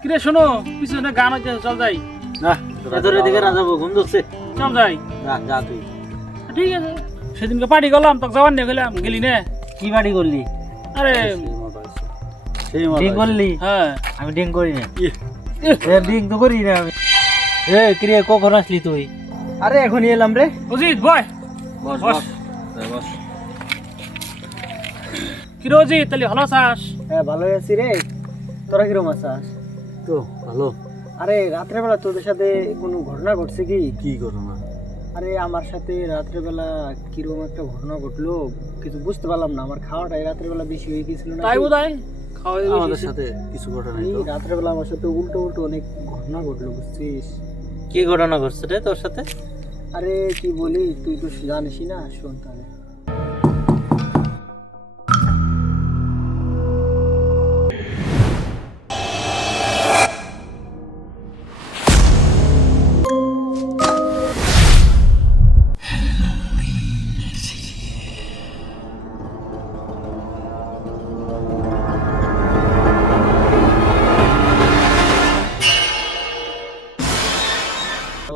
কিরে শোনো পিছনে গান হচ্ছে, চল যাই। না তোর এদিকে না যাবো, ঘুম ধরছে। চল যাই। যা তুই। ঠিক আছে, সেদিনকে পার্টি করলাম, তোকে যাবার নিয়ে গেলাম, গেলি না? কি বাড়ি করলি? আরে ডিং করলি? হ্যাঁ, আমি ডিং করি না। ডিং তো করি না আমি। ক্রিয়া কখন আসলি তুই? আরে এখনই এলাম রে। অজিত বয়, বস বস। বস। কিরে অজিত, তাহলে ভালো আছিস? হ্যাঁ ভালোই আছি রে। তোরা কিরম আছিস? তো ভালো। আরে রাত্রেবেলা তোদের সাথে কোনো ঘটনা ঘটছে কি? কি করো না? আরে আমার সাথে রাত্রেবেলা কিরকম একটা ঘটনা ঘটলো, কিছু বুঝতে পারলাম না। আমার খাওয়াটাই রাত্রেবেলা বেশি হয়ে গেছিল না? তাই বোধহয় খাওয়া আমাদের সাথে কিছু ঘটনা এই রাত্রেবেলা আমার সাথে উল্টো উল্টো অনেক ঘটনা ঘটলো, বুঝছিস? কি ঘটনা ঘটছে রে তোর সাথে? আরে কি বলি, তুই তো জানিসই না, শোন তাহলে।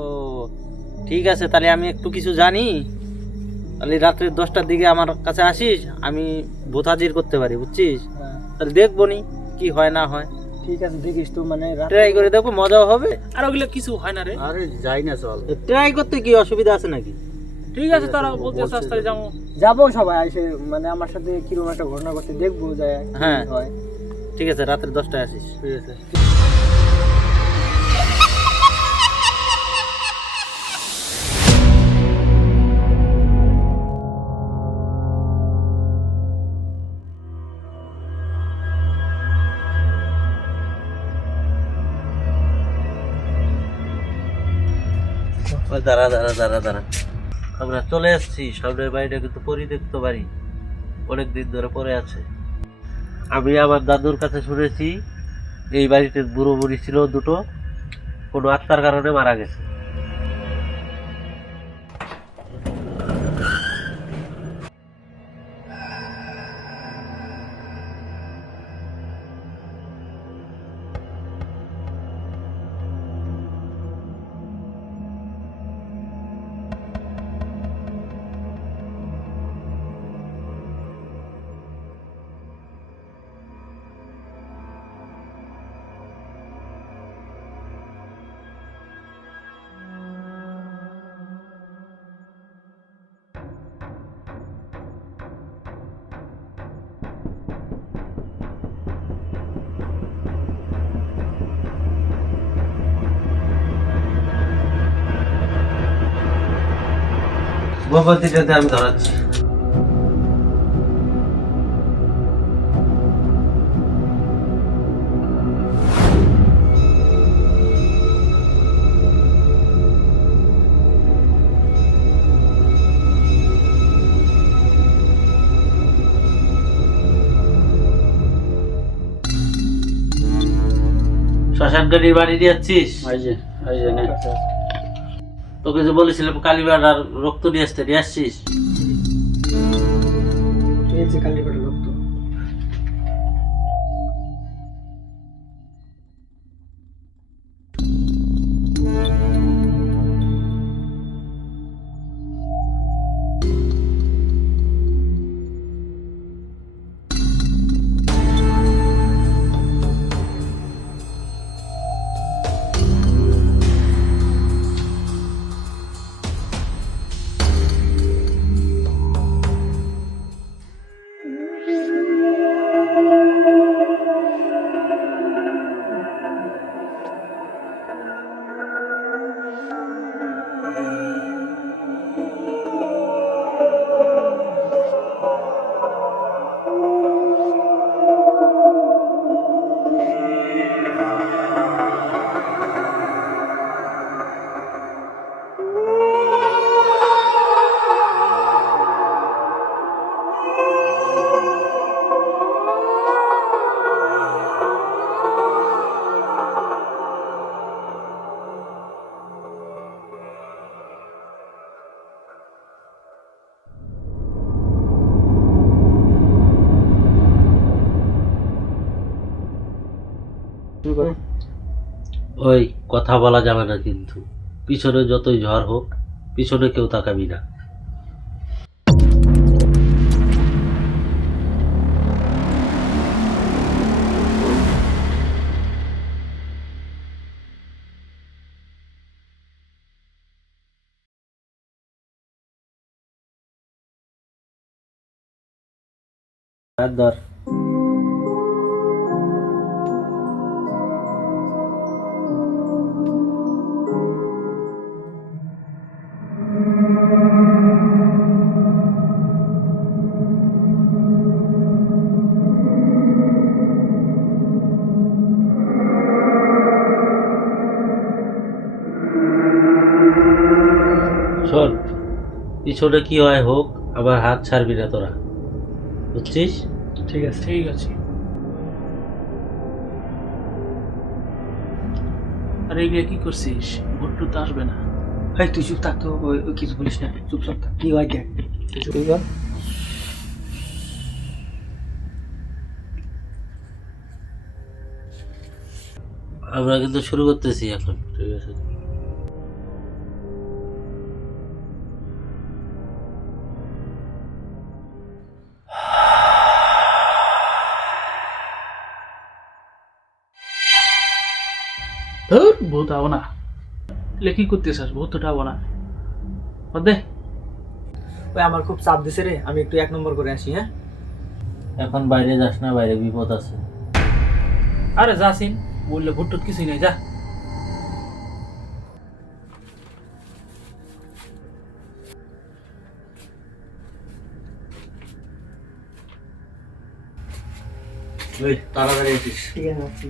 ও ঠিক আছে, তাহলে আমি একটু কিছু জানি। তাহলে রাত্রে 10টার দিকে আমার কাছে আসিস, আমি ভূত হাজির করতে পারি, বুঝছিস? হ্যাঁ, তাহলে দেখবো নি কি হয় না হয়। ঠিক আছে, দেখিস তো, মানে ট্রাই করে দেখবো, মজাও হবে। আর ওগুলো কিছু হয় না রে। আরে যাই না, চল। ট্রাই করতে কি অসুবিধা আছে নাকি? ঠিক আছে, তারা বলতে চাস তাহলে যাবো। যাবো সবাই এসে, মানে আমার সাথে কিরকম একটা ঘটনা ঘটছে দেখবো, যায় কি হ্যাঁ। হয়। ঠিক আছে, রাত্রে 10টায় আসিস। ঠিক আছে। দাঁড়া দাঁড়া দাঁড়া দাঁড়া, আমরা চলে এসেছি। সামনের বাড়িটা কিন্তু পরিত্যক্ত বাড়ি, অনেকদিন ধরে পড়ে আছে। আমি আমার দাদুর কাছে শুনেছি এই বাড়িতে বুড়ো বুড়ি ছিল দুটো, কোনো আত্মার কারণে মারা গেছে। ভগবতীটাতে আমি ধরাচ্ছি। শ্মশান গাড়ির বাড়ি দিয়ে যাচ্ছিস? তোকে যে বলেছিলাম কালীবার আর রক্ত নিয়ে আসতে, নিয়ে আসছিস? এই যে কালীবাড়ি লোক তো। শুরু কর। ওই কথা বলা যাবে না কিন্তু, পিছনে যতই ঝড় হোক পিছনে কেউ তাকাবি না। হাত ধর। শোন, পিছনে কি হয় হোক আমার হাত ছাড়বি না তোরা, বুঝছিস? ঠিক আছে। ঠিক আছে। আর এগুলো কি করছিস? ভুট্টু তো আসবে না। ভাই তুই চুপ থাক তো, ওই কিছু বলিস না, চুপ থাক। কি হয় দেখ, তুই বল। আমরা কিন্তু শুরু করতেছি এখন, ঠিক আছে? ধুর, ভূত আবো না। এগুলো কি করতেছিস? ভূত উঠাবো না। বাদ দে। ওই আমার খুব চাপ দিছে রে, আমি একটু 1 নম্বর করে আসি। হ্যাঁ, এখন বাইরে যাস না, বাইরে বিপদ আছে। আরে যাসিন, বললে ভুট্টুত কিছুই নেই, যা। তাড়াতাড়ি আসিস। ঠিক আছে।